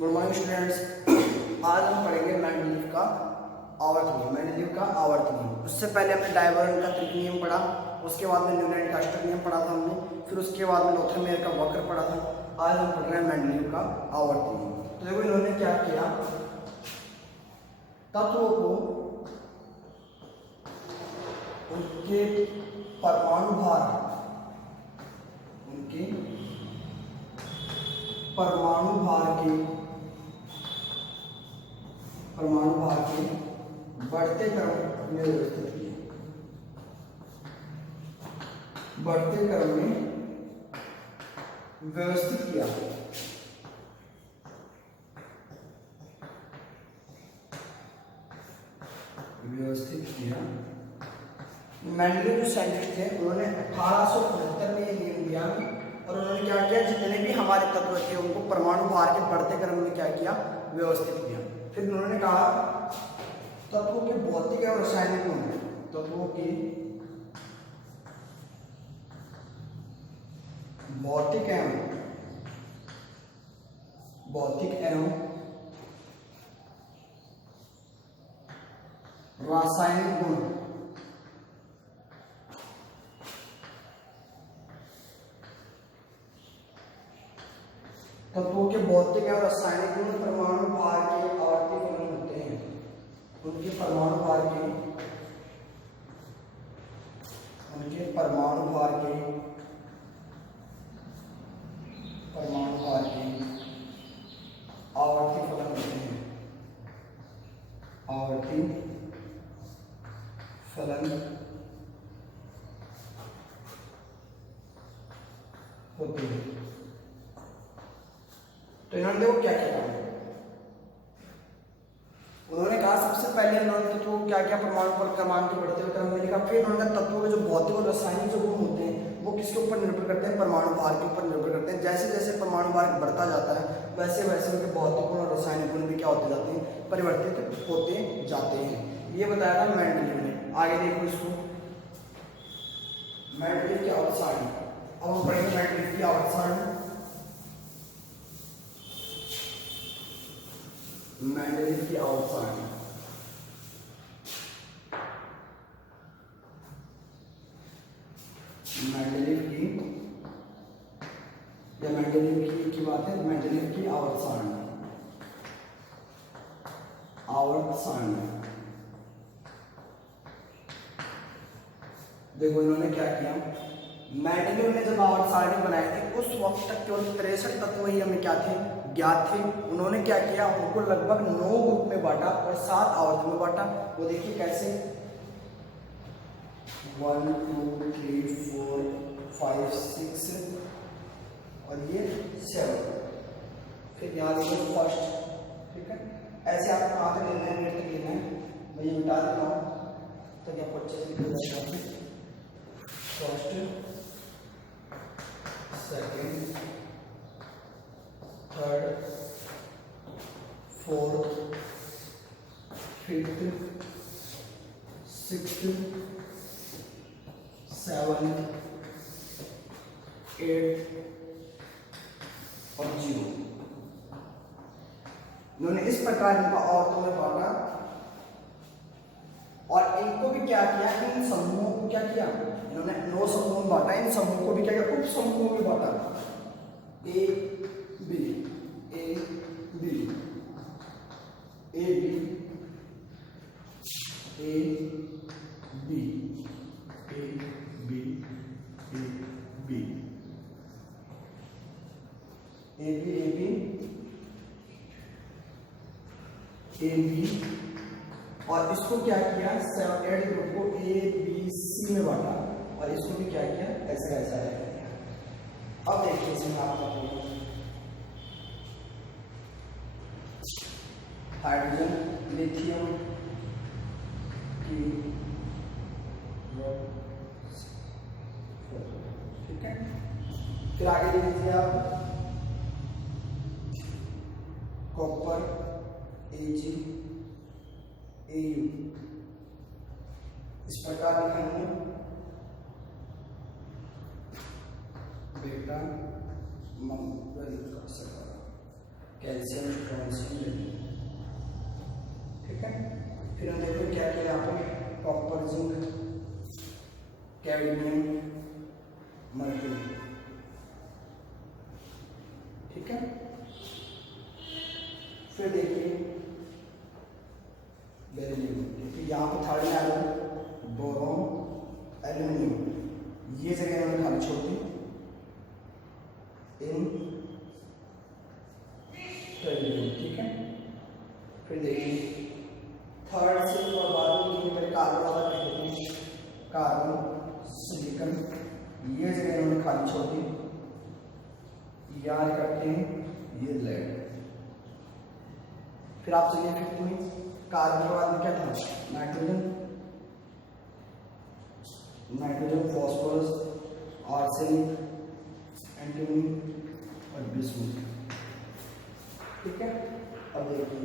Good morning students. आज हम पढ़ेंगे मेंडलीव का आवर्त नियम। मेंडलीव का आवर्त नियम, उससे पहले हमने डायवर्जन का तृतीय नियम पढ़ा, उसके बाद में न्यूटन का अष्टक नियम पढ़ा था हमने, फिर उसके बाद में लोथरमेयर का वक्र पढ़ा था। आज हम पढ़ रहे हैं मेंडलीव का आवर्त नियम। तो देखो इन्होंने क्या किया, तत्वों को उनके परमाणु भार के बढ़ते क्रम में व्यवस्थित किए। बढ़ते क्रम में व्यवस्थित किया। मेंडलीव जो साइंटिस्ट थे उन्होंने 1875 में ये नियम दिया और उन्होंने क्या किया, जितने भी हमारे तत्व थे उनको परमाणु भार के बढ़ते क्रम में क्या किया, व्यवस्थित किया। फिर उन्होंने कहा तत्वों के भौतिक एवं रासायनिक गुण, तत्वों के भौतिक एवं रासायनिक गुण तत्वों के भौतिक एवं रासायनिक गुण परमाणु भार के आवर्ती फलन होते हैं। उनके परमाणु भार के आवर्ती फलन होते हैं। आवर्ती फलन होते हैं। तो इन्होंने देखो क्या किया, उन्होंने कहा सबसे पहले इन्होंने तो क्या किया, परमाणु पर क्रमांक के बढ़ते हुए क्रम में लिखा। फिर उन्होंने तत्वों के जो भौतिक और रासायनिक जो गुण होते हैं वो किसके ऊपर निर्भर करते हैं, परमाणु भार के ऊपर निर्भर करते हैं। जैसे जैसे परमाणु भार बढ़ता जाता है वैसे वैसे उनके भौतिक गुण और रासायनिक गुण भी क्या होते जाते हैं, परिवर्तित होते जाते हैं। ये बताया था मेंडलीव ने। आगे देखो इसको, मेंडलीव की आवर्त सारणी। अब हम पढ़ेंगे मेंडलीव की आवर्त सारणी। मेंडलीव की आवर्त सारणी, मेंडलीव की बात है, मेंडलीव की आवर्त सारणी। देखो इन्होंने क्या किया, मेंडलीव ने जब आवर्त सारणी बनाई थी उस वक्त तक केवल 63 तत्व ही हमें क्या थे, ज्ञात थे। उन्होंने क्या किया, उनको लगभग 9 ग्रुप में बांटा और 7 आवर्त में बांटा। वो देखिए कैसे, 1 2 3 4 5 6 और ये 7। फिर यहाँ देखो फर्स्ट, ठीक है। ऐसे आपको कहाँ तक लेना है, तक लेना है, मैं ये मिटा देता हूँ ताकि आपको अच्छे से लिखा जा सके। First, second, third, fourth, fifth, sixth, 7, 8 और 0। इन्होंने इस प्रकार इनका औरतों में बांटा और इनको भी क्या किया, इन समूहों को क्या किया, इन्होंने 9 समूहों में बांटा। इन समूहों को भी क्या किया, उप समूहों में बांटा। A B A B A B A B A B A B A B A B और इसको क्या किया, 7 ग्रुप को ए बी सी में बांटा और इसको भी क्या किया, ऐसा ऐसा है। अब देखिए इसमें आपका हाइड्रोजन, लिथियम की, ठीक है। फिर आगे देख लीजिए आप, कॉपर, Ag, Au, इस प्रकार लिखा है बेटा मंगल का सफर। कैल्शियम, फ्रांसियम, ठीक है। फिर हम देखो क्या क्या यहाँ पे कॉपर, जिंक, कैडमियम, मर्क्यूरी, ठीक है। फिर देखिए बेरिलियम, क्योंकि यहाँ पे थर्ड में आ गया बोरॉन, एल्यूमिनियम, ये जगह इन्होंने खाली छोड़ दी इन बेरिलियम, ठीक है। फिर देखिए थर्ड से और बाद में पहले कार्बन वाला कहते हैं, कार्बन, सिलिकॉन, ये जगह इन्होंने खाली छोड़ दी, याद करते हैं ये लेड। फिर आप चलिए फिफ्थ में, कार्बन के बाद में क्या था, nitrogen, nitrogen, phosphorus, arsenic, antimony और बिस्मुथ, ठीक है। अब देखिए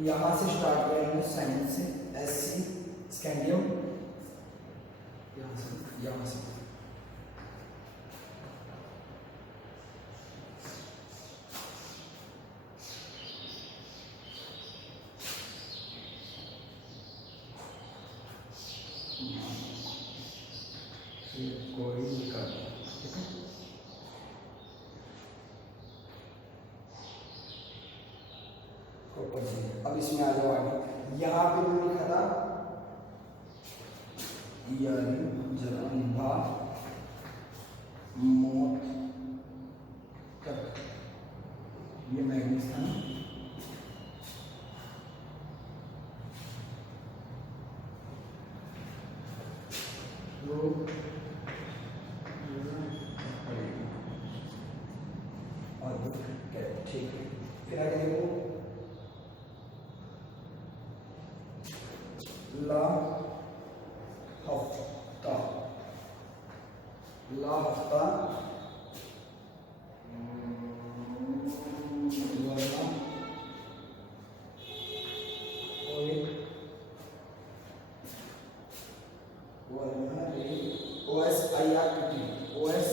यहां से स्टार्ट करेंगे साइंस से, Sc, स्कैंडियम, यहां से कोई निकाल, ठीक है। अब इसमें आ जाओ आगे, यहाँ पे मैंने लिखा था जरा मौत तक, ये मैग्नीज था ना, ठीक है। फिर आगे देखो ला हफ्ता, ला हफ्ता, वरना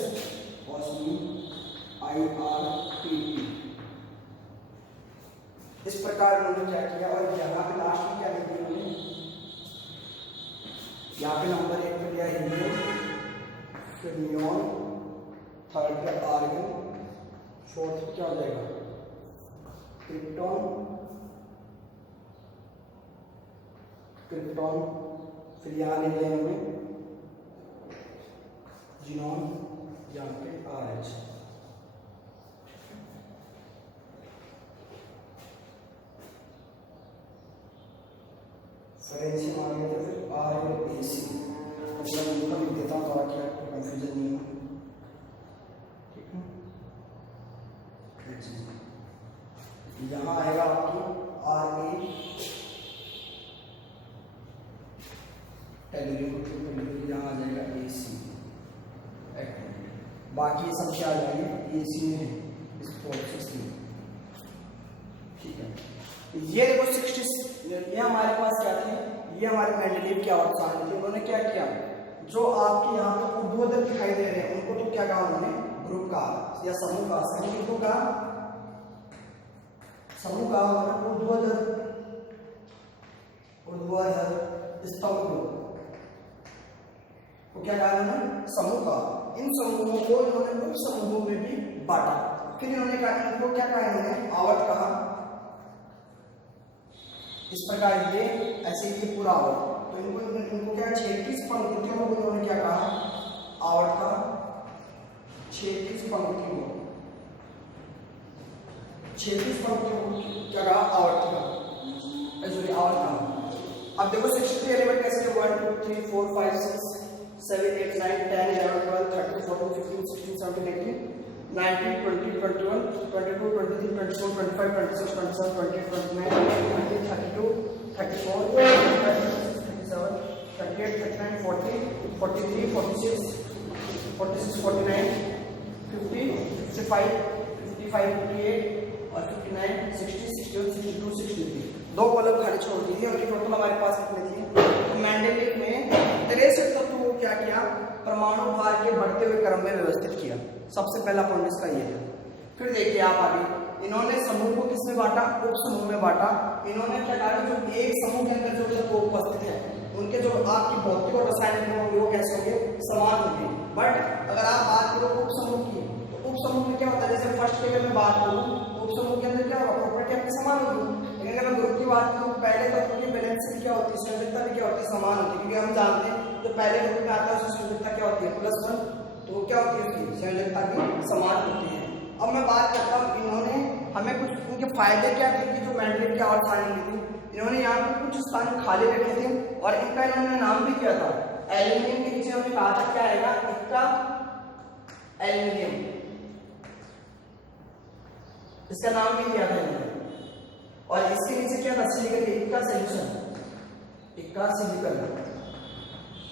इस प्रकार उन्होंने क्या किया। और यहाँ पे लास्ट में क्या लिखा उन्होंने, यहाँ पे नंबर 1 पे लिया हीलियम, फिर नियॉन, थर्ड पे आर्गन, फोर्थ पे क्या हो जाएगा क्रिप्टॉन, क्रिप्टॉन, फिर यहाँ ले लिया उन्होंने जिनॉन, यहाँ पे RH, फ्रेंसियम आ गया, फिर RAC, मतलब उनका लिख देता हूँ ताकि आपको कंफ्यूजन नहीं हो, ठीक है। यहाँ आएगा आपकी RA टेलीग्राम, यहाँ आ जाएगा AC, बाकी ये सब क्या आ जाएंगे AC में, इस 460, ठीक है। ये देखो 60, ये हमारे पास क्या थे, ये हमारे मेंडलीव की अवस्थाएं थी। उन्होंने क्या किया, जो आपके यहाँ पे ऊर्ध्वाधर दिखाई दे रहे हैं उनको तो क्या कहा उन्होंने, ग्रुप का या समूह का, समूह का, समूह का ऊर्ध्वाधर, ऊर्ध्वाधर स्तंभ को क्या कहा उन्होंने, समूह का। इन समूहों को इन्होंने उप समूहों में भी बांटा। फिर इन्होंने कहा, इनको क्या कहा इन्होंने, आवर्त कहा। इस प्रकार ये ऐसे ये पूरा आवर्त, तो इनको क्या 36 पंक्तियों को इन्होंने क्या कहा, आवर्त का 36 पंक्तियों को, 36 पंक्तियों को क्या कहा, आवर्त का, सॉरी आवर्त का। अब देखो 63 एलिमेंट कैसे, 1 2 3 4 5 6 7 8 9 10 11 12 13 14 15 16 17 18 19 20 21 22 23 24 25 26 27 28 29 30 32 34 35 37 38 39 40 43 46 46 49 50 55 55 58 और 59 60 61 62 63 दो कॉलम खाली छोड़ दीजिए। और ये टोटल हमारे पास कितने थे, तो मेंडलीव में 63 तत्वों को क्या किया, परमाणु भार के बढ़ते हुए क्रम में व्यवस्थित किया। सबसे पहला पॉइंट इसका ये था। फिर देखिए आप आगे, इन्होंने समूह को किसमें बांटा, उप समूह में बांटा। इन्होंने क्या कहा, जो एक समूह के अंदर जो तत्व उपस्थित है उनके जो आपकी भौतिक और रासायनिक गुण होंगे वो कैसे होंगे, समान होंगे। बट अगर आप बात करो उप समूह की, तो उप समूह में क्या होता है, जैसे फर्स्ट के मैं बात करूं, उप समूह के अंदर क्या होगा, प्रॉपर्टी आपकी समान होगी। लेकिन अगर ग्रुप की बात करूं, पहले तत्व की बैलेंस क्या होती है, संयोजकता भी क्या होती है, समान होती है। क्योंकि हम जानते हैं जो पहले ग्रुप में आता है उसकी संयोजकता क्या होती है, +1, तो क्या होती है, उसकी संयोजकता भी समान होती है। अब मैं बात करता हूँ, इन्होंने हमें कुछ उनके फायदे क्या थे कि जो मेंडलीव की आवर्त सारणी थी, इन्होंने यहाँ पे कुछ स्थान खाली रखे थे और इनका इन्होंने नाम भी किया था। एल्यूमिनियम के नीचे उन्होंने कहा था क्या आएगा, इक्का एल्यूमिनियम, इसका नाम भी दिया था इन्होंने। और इसके नीचे क्या था, सिलिकॉन, इक्का सॉल्यूशन, इक्का सिलिकॉन।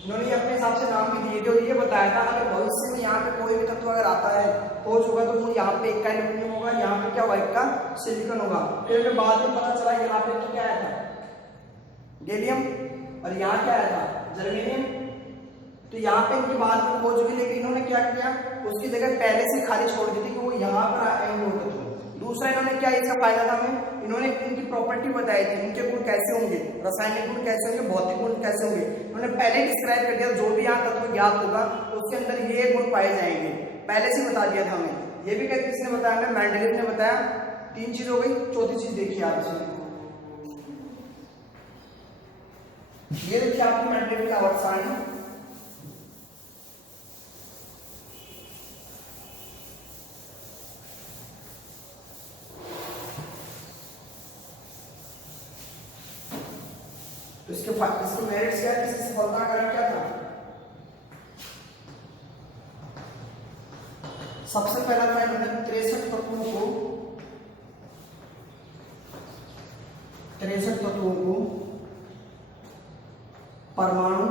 इन्होंने अपने हिसाब से नाम भी दिए थे और ये बताया था अगर भविष्य में यहाँ पे कोई भी तत्व अगर आता है, खोज होगा, तो वो यहाँ पे इक्का एल्यूमिनियम होगा, यहाँ पे क्या होगा, इक्का सिलिकॉन होगा। फिर हमें बाद में पता चला यहाँ पे तो क्या आया था, गैलियम, और यहाँ क्या आया था, जर्मेनियम। तो यहाँ पे इनकी बात में खोज हुई, लेकिन इन्होंने क्या किया, उसकी जगह पहले से खाली छोड़ दी थी कि वो यहाँ पर आएंगे होते थे। दूसरा इन्होंने क्या इसका फायदा था हमें, इन्होंने इनकी प्रॉपर्टी बताई थी, इनके गुण कैसे होंगे, रासायनिक गुण कैसे होंगे, भौतिक गुण कैसे होंगे, इन्होंने पहले डिस्क्राइब कर दिया। जो भी यहाँ तत्व ज्ञात होगा उसके अंदर ये गुण पाए जाएंगे, पहले से बता दिया था हमें। ये भी किसने बताया हमें, मेंडलीव ने बताया। 3 चीज हो गई। चौथी चीज देखिए आप इसमें, ये देखिए आपकी मेंडलीव की आवर्त सारणी। तो इसके मेरिट्स क्या है, इसकी सफलता का कारण क्या था। सबसे पहला था इन्होंने 63 तत्वों को परमाणु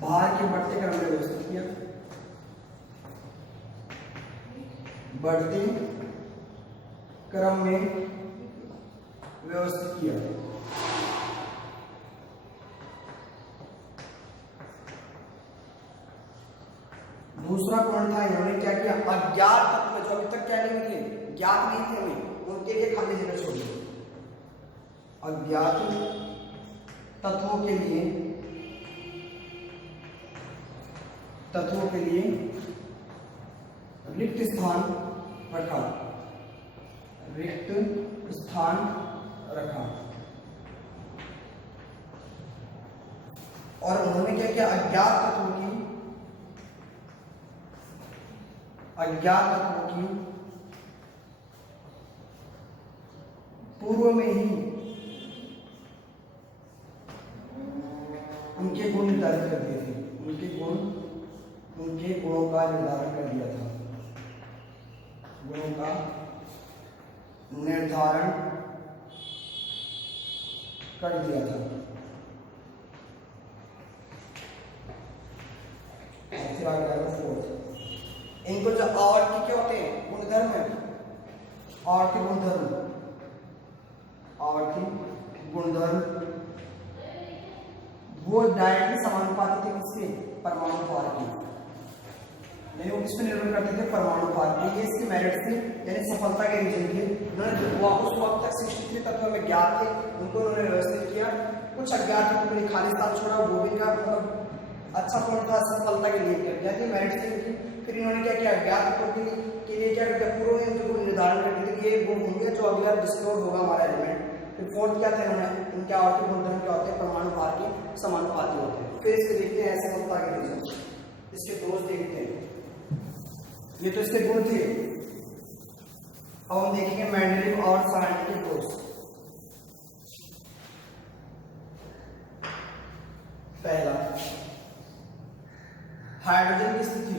भार के बढ़ते क्रम में व्यवस्थित किया, बढ़ते क्रम में व्यवस्थित किया। दूसरा पॉइंट था, इन्होंने क्या किया, अज्ञात तत्व जो अभी तक क्या नहीं थे, ज्ञात नहीं थे हमें, उनके लिए खाली जगह छोड़ दी। अज्ञात तत्वों के लिए रिक्त स्थान रखा, रिक्त स्थान रखा। और उन्होंने क्या किया, अज्ञात तत्वों की पूर्व में ही उनके गुण निर्धारित कर दिए थे, उनके गुणों का निर्धारण कर दिया था, गुणों का निर्धारण कर दिया था। फिर आगे आएगा 4th, इनको जो आवर्ती क्या होते हैं, गुणधर्म है, आवर्ती गुणधर्म वो डायरेक्टली समानुपाती थे किसके, परमाणु भार के, यानी वो किस पे निर्भर करते थे, परमाणु भार पे। ये इसके मेरिट थे, यानी सफलता के रीजन थे। उन्होंने उस वक्त तक 63 तत्व में ज्ञात थे, उनको उन्होंने व्यवस्थित किया। कुछ अज्ञात थे, उन्होंने खाली स्थान छोड़ा, वो भी का मतलब अच्छा पॉइंट था, सफलता के लिए किया, यानी मेरिट थे। फिर इन्होंने क्या किया, अज्ञात तत्वों के लिए क्या किया, पूर्व में उनको निर्धारण कर दिया कि ये गुण होंगे जो अगला डिस्क्लोज होगा हमारा एलिमेंट। फिर 4th क्या था, इन्होंने इनके आवर्ती गुणधर्म क्या होते हैं, परमाणु भार के समानुपाती होते हैं। फिर इसको देखते हैं असफलता के रीजन, इसके दोष देखते हैं। ये तो इसके गुण थे, अब हम देखेंगे मेंडलीव और सारणी के दोष। पहला, हाइड्रोजन की स्थिति,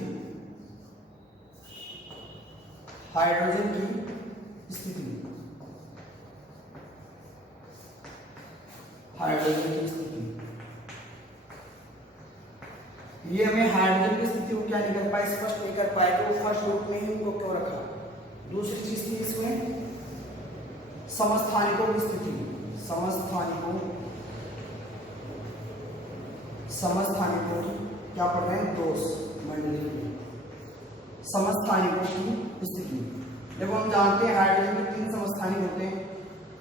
हाइड्रोजन की स्थिति, हाइड्रोजन की स्थिति, ये हमें हाइड्रोजन की स्थिति को क्या नहीं कर पाए, स्पष्ट नहीं कर पाए, तो फर्स्ट ग्रुप में ही उनको क्यों रखा। दूसरी चीज थी इसमें समस्थानिकों की स्थिति, समस्थानिकों की क्या पढ़ रहे हैं, दोष मंडली की समस्थानिकों की स्थिति। देखो हम जानते हैं हाइड्रोजन के 3 समस्थानिक होते हैं,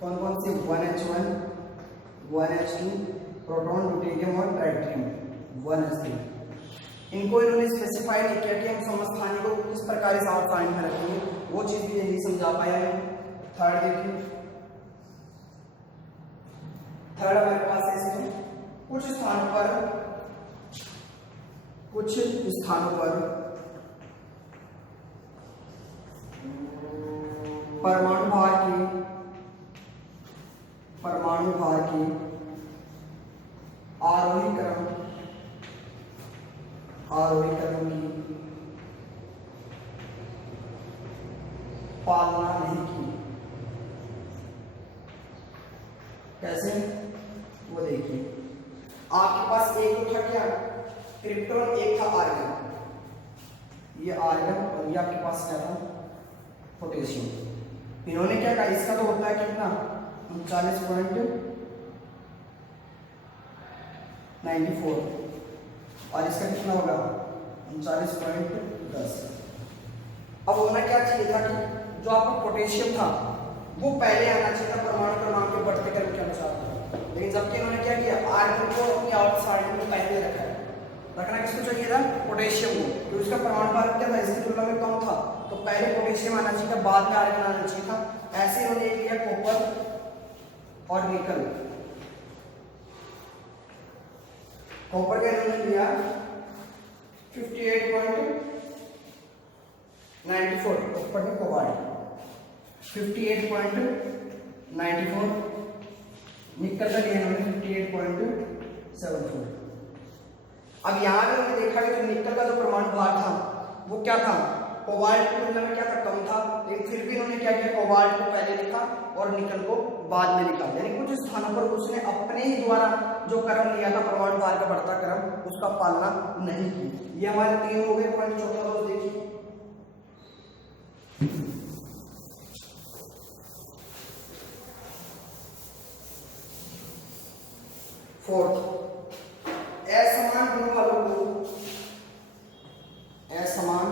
कौन कौन से, 1H1, 1H2, प्रोटॉन, ड्यूटेरियम और ट्राइटियम 1H3। इनको इन्होंने स्पेसिफाई नहीं किया कि हम समस्थानिकों को किस प्रकार इस आउटलाइन में रखेंगे, वो चीज भी नहीं समझा पाया है। थर्ड देखिए, थर्ड हमारे पास है इसमें कुछ स्थानों पर परमाणु भार की आरोही क्रम की पालना नहीं की। कैसे, वो देखिए, आपके पास एक तो था क्या, क्रिप्टॉन, एक था आर्गन, ये आर्गन और ये आपके पास क्या था, पोटेशियम। इन्होंने क्या कहा, इसका तो होता है कितना 39.94 और इसका कितना होगा 39.10। अब होना क्या चाहिए था कि जो आपका पोटेशियम था वो पहले आना चाहिए था परमाणु क्रमांक के बढ़ते क्रम के अनुसार, लेकिन जबकि इन्होंने क्या किया, आर्गन को अपनी आउटसाइड में पहले रखना किसको चाहिए था, पोटेशियम को, तो इसका परमाणु भार क्या था, इसकी तुलना में कम था, तो पहले पोटेशियम आना चाहिए था, बाद में आर्गन आना चाहिए था। ऐसे इन्होंने लिया कॉपर और निकल। कॉपर का इन्होंने लिया 58.94, कॉपर में कोबाल्ट 58.94, निकल का लिया इन्होंने 58.74। अब यहां पे हमने देखा कि जो निकल का जो परमाणु भार था वो क्या था, कोबाल्ट की तुलना में क्या था, कम था, लेकिन फिर भी इन्होंने क्या किया, कोबाल्ट को पहले लिखा और निकल को बाद में लिखा। यानी कुछ स्थानों पर उसने अपने ही द्वारा जो क्रम लिया था परमाणु भार का बढ़ता क्रम, उसका पालना नहीं की। ये हमारे 3 हो गए पॉइंट। चौथा दोस्त देखिए, फोर्थ, असमान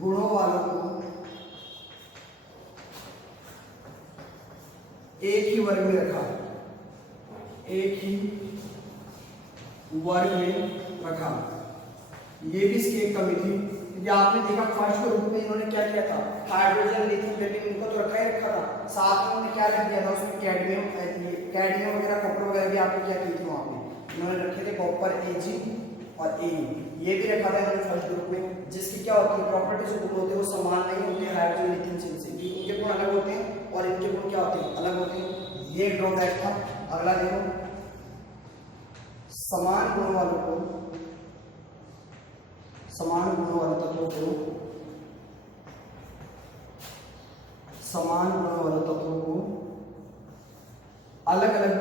गुणों वालों को एक ही वर्ग में रखा, ये भी इसकी एक कमी थी। क्योंकि आपने देखा फर्स्ट ग्रुप में इन्होंने क्या किया था, हाइड्रोजन, लिथियम, बेरिलियम इनको तो रखा ही रखा था, साथ में उन्होंने क्या रख दिया था उसमें कैडमियम वगैरह, कॉपर वगैरह भी आपने क्या की थी वहां पे, इन्होंने रखे थे कॉपर Ag और Au, ये भी रखा था इन्होंने फर्स्ट ग्रुप में, जिसकी क्या होती है प्रॉपर्टीज, जो गुण होते हैं वो समान नहीं होते हाइड्रोजन, लिथियम से, इनके गुण अलग होते हैं और इनके गुण क्या होते हैं, अलग होते हैं। ये ड्रॉबैक था। अगला देखो, समान गुणों वाले तत्वों को अलग अलग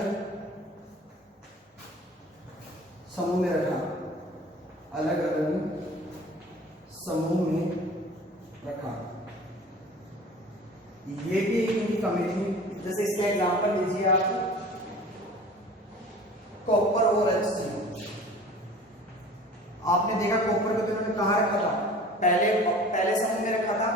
समूह में रखा, ये भी एक इनकी कमी थी। जैसे इसका एग्जांपल लीजिए आप, कॉपर और Hg। आपने देखा कॉपर को तो इन्होंने कहाँ रखा था, पहले समूह में रखा था,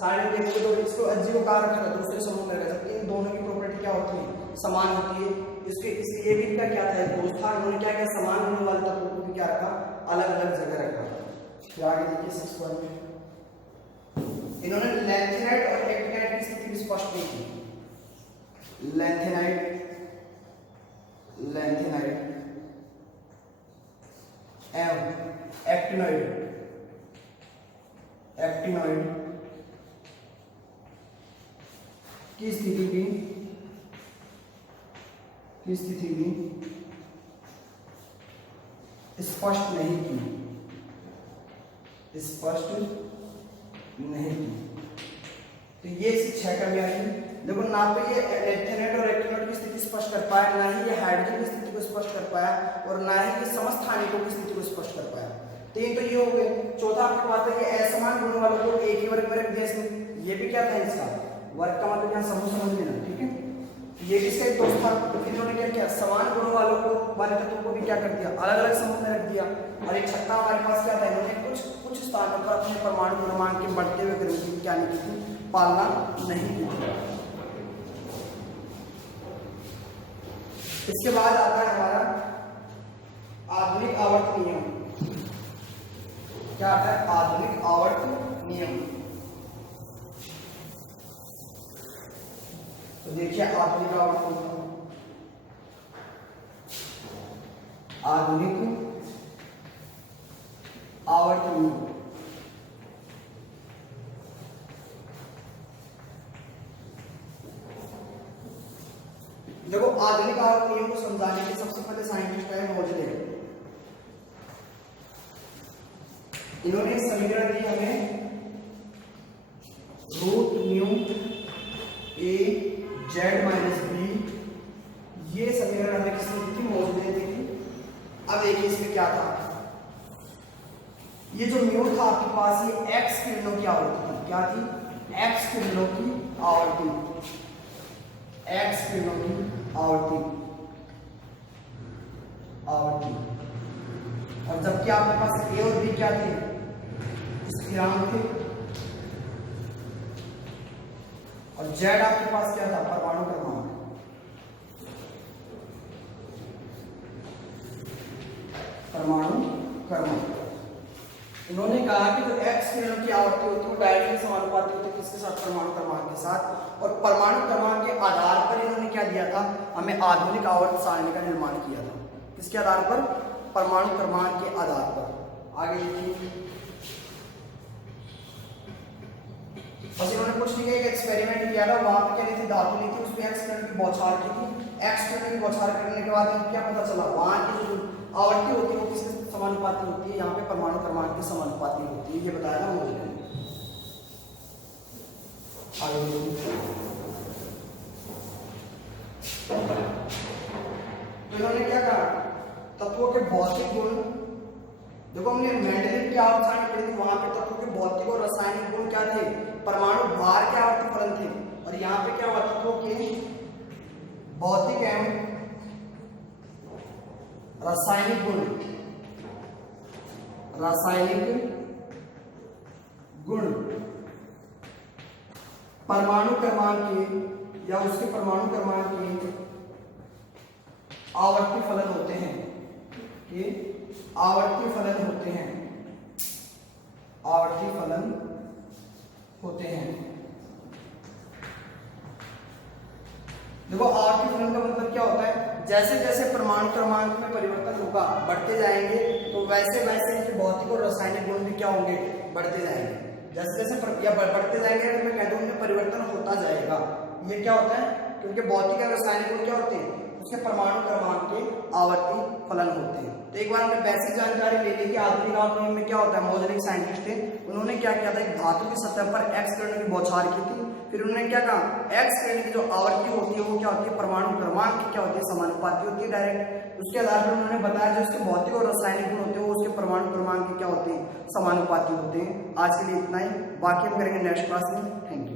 सारे देखो तो इसको Hg को कहाँ रखा था, दूसरे समूह में रखा था। इन दोनों की प्रॉपर्टी क्या होती है, समान होती है। इसलिए भी इनका क्या था, दोस्त था, इन्होंने क्या किया, समान होने वाले तत्वों को भी क्या रखा, अलग अलग जगह रखा। फिर आगे देखिए 6 पॉइंट में इन्होंने लैंथेनाइड और एक्टिनाइड की स्थिति भी स्पष्ट नहीं की। लैंथेनाइड एवं एक्टिनॉइड की स्थिति भी स्पष्ट नहीं की। तो ये इसकी 6 कमी आई। देखो, ना तो ये लैंथेनाइड और एक्टिनॉइड की स्थिति स्पष्ट कर पाया, ना ही ये हाइड्रोजन की स्थिति को स्पष्ट कर पाया, और ना ही ये समस्थानिकों की स्थिति को स्पष्ट कर पाया। 3 तो ये हो गए। चौथा आपकी बात है, ये असमान गुणों वालों को एक ही वर्ग में रख दिया इसने। ये भी क्या था, इसका वर्ग का मतलब यहाँ समूह समझ लेना, ठीक है। ये किसका एक दोस्त था, तो फिर इन्होंने क्या किया, समान गुणों वाले तत्वों को भी क्या कर दिया, अलग अलग समूह में रख दिया। और एक छठा हमारे पास क्या था, इन्होंने कुछ स्थानों पर अपने परमाणु क्रमांक के बढ़ते हुए क्रम की क्या नहीं की थी, पालना नहीं की थी। इसके बाद आता है हमारा आधुनिक आवर्त नियम। क्या आता है, आधुनिक आवर्त नियम। तो देखिए आधुनिक आवर्त नियम, आधुनिक आवर्त नियम। देखो आधुनिक आवर्त नियम को समझाने के सबसे पहले साइंटिस्ट है मोजले। इन्होंने समीकरण दी हमें रूट न्यू ए जेड माइनस बी, ये समीकरण हमें किसने दी थी, मोजले दी थी। अब देखिए इसमें क्या था, ये जो म्यू था आपके पास, ये एक्स किरणों की आवृत्ति थी। क्या थी, एक्स किरणों की आवृत्ति, एक्स किरणों की आवृत्ति। और जबकि आपके पास ए और बी क्या थे, स्थिरांक थे। और जेड आपके पास क्या था, परमाणु क्रमांक। परमाणु क्रमांक। इन्होंने कहा कि जो एक्स किरणों की आवृत्ति होती है वो डायरेक्टली समानुपाती होती है किसके साथ, परमाणु क्रमांक के साथ। और परमाणु क्रमांक के आधार पर इन्होंने क्या दिया था, हमें आधुनिक आवर्त सारणी का निर्माण किया था। किसके आधार पर, परमाणु क्रमांक के आधार पर। आगे देखिए, बस इन्होंने कुछ नहीं, एक एक्सपेरिमेंट किया था, वहां पे क्या नहीं थी, धातु नहीं थी, उसमें एक्स किरण की बौछार की थी। एक्स किरण की बौछार करने के बाद क्या पता चला, वहां की जो आवृत्ति होती है वो किसके समानुपाती होती है, यहाँ पे परमाणु क्रमांक की समानुपाती होती है, ये बताया था मोजले ने। तो इन्होंने क्या कहा, तत्वों के भौतिक गुण, देखो हमने मेंडलीव की आवर्त सारणी पढ़ी थी, वहां पे तत्वों के भौतिक और रासायनिक गुण क्या थे, परमाणु भार के आवर्त फलन थे। और यहाँ पे क्या हुआ, तत्वों के भौतिक एवं रासायनिक गुण, रासायनिक गुण परमाणु क्रमांक के या उसके परमाणु क्रमांक के आवर्ती फलन होते हैं, कि आवर्ती फलन होते हैं, आवर्ती फलन होते हैं। देखो आवर्ती फलन का मतलब क्या होता है, जैसे जैसे परमाणु क्रमांक में परिवर्तन होगा, बढ़ते जाएंगे, तो वैसे वैसे इनके भौतिक और रासायनिक गुण भी क्या होंगे, बढ़ते जाएंगे। जैसे जैसे बढ़ते जाएंगे, अगर मैं कहता हूं उनमें परिवर्तन होता जाएगा, ये क्या होता है, क्योंकि भौतिक और रासायनिक गुण क्या होते हैं, उसके परमाणु क्रमांक के आवर्ती फलन होते हैं। तो एक बार हमने बेसिक जानकारी ले ली कि आधुनिक आवर्त नियम में क्या होता है। मोजले साइंटिस्ट थे, उन्होंने क्या किया था, एक धातु की सतह पर एक्स किरण की बौछार की थी। फिर उन्होंने क्या कहा, एक्स किरण की जो आवृत्ति होती है वो क्या होती है, परमाणु क्रमांक की क्या होती है, समानुपाती होती है डायरेक्ट। उसके आधार पर उन्होंने बताया जो उसके भौतिक और रासायनिक गुण होते हैं वो उसके परमाणु क्रमांक के क्या होते हैं, समानुपाती होते हैं। आज के लिए इतना ही, बाकी हम करेंगे नेक्स्ट क्लास में। Thank you.